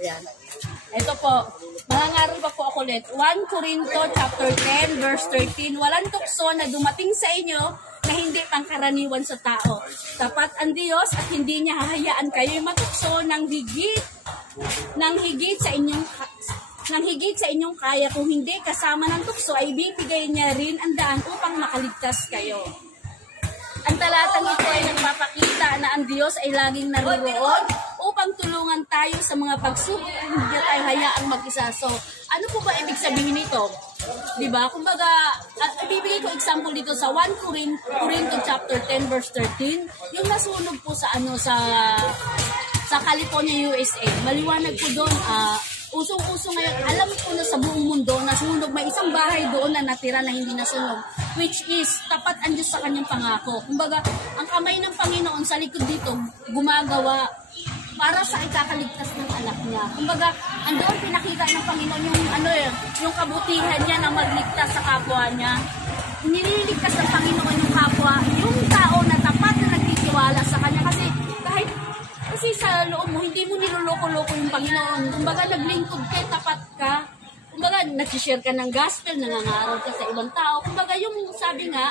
Ayan. Ito po, mangangaral pa po ako ulit. 1 Corinto chapter 10 verse 13. Walang tukso na dumating sa inyo na hindi pangkaraniwan sa tao. Tapat ang Diyos at hindi niya hahayaan kayo matukso ng higit sa inyong kaya. Kung hindi kasama ng tukso ay bibigay niya rin ang daan upang makaligtas kayo. Ang talatang ito ay nagpapakita na ang Diyos ay laging naroroon upang tulungan tayo sa mga pagsubok at hindi tayo hayaang mag-isa. So, ano po ba ibig sabihin nito? Diba? Kumbaga, ibibigay ko example dito sa 1 Corinto chapter 10 verse 13, yung nasunog po sa California, USA. Maliwanag po doon, usong-uso ngayon, alam ko na sa buong mundo, nasunog, may isang bahay doon na natira na hindi nasunog, which is, tapat ang Diyos sa kanyang pangako. Kumbaga, ang kamay ng Panginoon sa likod dito, gumagawa para sa ikakaligtas ng anak niya. Kumbaga, andoon pinakita ng Panginoon yung kabutihan niya na magligtas sa kapwa niya. Nililigtas ng Panginoon yung kapwa, yung tao na tapat na nagtitiwala sa kanya. Kasi sa loob mo, hindi mo niloloko-loko yung Panginoon. Kumbaga, naglingkod ka, tapat ka. Kumbaga, nag-share ka ng gospel, nangangaral ka sa ibang tao. Kumbaga, yung sabi nga,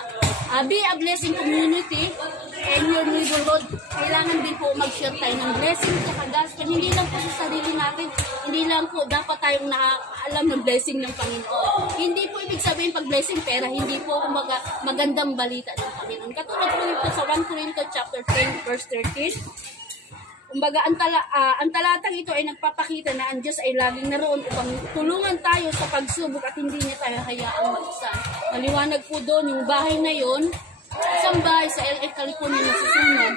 be a blessing community and your neighborhood. Kailangan din po mag-share tayo ng blessing sa gospel. Hindi lang po sa sarili natin. Hindi lang po dapat tayong nakaalam ng blessing ng Panginoon. Hindi po ibig sabihin pag-blessing pera. Hindi po, kumbaga, magandang balita ng Panginoon. Katulad po ito sa 1 Corinto chapter 10 verse 13. Kumbaga, ang talatang ito ay nagpapakita na ang Diyos ay laging naroon upang tulungan tayo sa pagsubok at hindi niya tayo hayaang mag-isa. Maliwanag po doon, yung bahay na yon, isang bahay sa LA, California na susunod,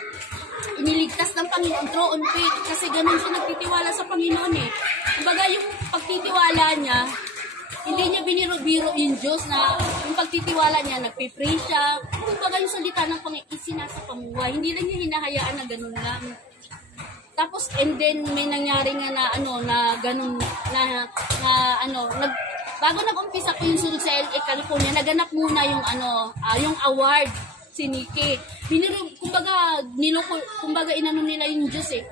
iniligtas ng Panginoon through on faith kasi ganun siya nagtitiwala sa Panginoon eh. Kumbaga, yung pagtitiwala niya, hindi niya biniro-biro yung Diyos na yung pagtitiwala niya, nagpipray siya. Kumbaga, yung salita ng Panginoon, isinasa pamuhay. Hindi lang niya hinahayaan na ganun lang. Tapos, and then, may nangyari nga na ganun, bago nag-umpisa po yung sunod sa LA, California, naganap muna yung award, si Nikki. Kumbaga, inano nila yung Diyos eh.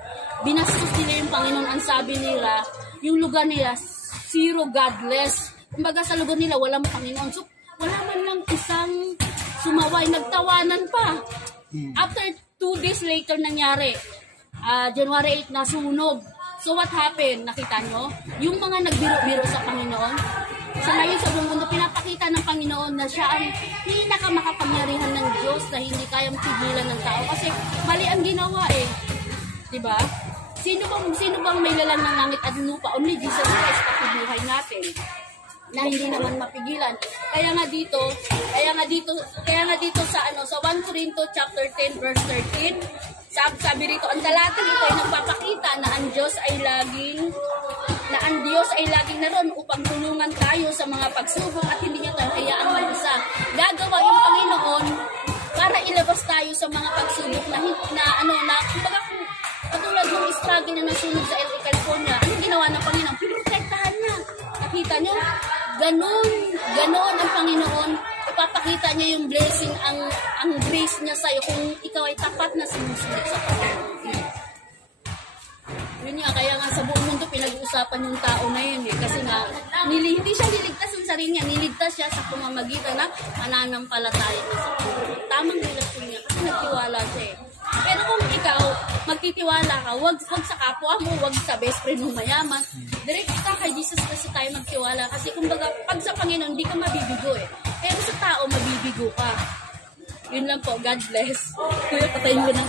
Binastos nila yung Panginoon, ang sabi nila, yung lugar nila, zero godless. Kumbaga, sa lugar nila, walang Panginoon. So, wala man lang isang sumaway, nagtawanan pa. After 2 days later nangyari, January 8 nasunog. So what happened? Nakita nyo? Yung mga nagbiro-biro sa Panginoon, sa ngayon sa buong mundo, pinapakita ng Panginoon na siya ang pinakamakapangyarihan ng Diyos na hindi kayang pigilan ng tao. Kasi mali ang ginawa eh. Diba? Sino bang may lalang ng langit at lupa? Only Jesus Christ patubuhay natin na hindi naman mapigilan. Kaya nga dito sa 1 Corinto chapter 10 verse 13, sabi rito, ang talatang ito ay nagpapakita na ang Diyos ay laging naroon upang tulungan tayo sa mga pagsubok at hindi niya tayo hayaang mag-isa. Gagawa yung Panginoon para ilabas tayo sa mga pagsubok na kumbaga katulad ng struggle na nasunod sa LA, California. Anong ginawa ng Panginoon? Pinoprotektahan niya. Nakita niyo? Ganon ang Panginoon. Ipapakita niya yung blessing, ang grace niya sa'yo kung ikaw ay tapat na sumusunod sa Panginoon. Yun nga, kaya nga sa buong mundo pinag-uusapan yung tao na yun eh. Kasi nga, hindi siya niligtas ng sarili niya, niligtas siya sa pamamagitan na mananampalataya niya sa Panginoon. Tamang relasyon niya kasi nagtiwala siya eh. Pero kung ikaw, magtitiwala ka, wag sa kapwa mo, wag sa best friend mo mayaman, direct ka kay Jesus kasi tayo magtiwala. Kasi kumbaga, pag sa Panginoon, hindi ka mabibigo eh. Pero sa tao, mabibigo ka. Yun lang po, God bless. Kuya, patayin mo na.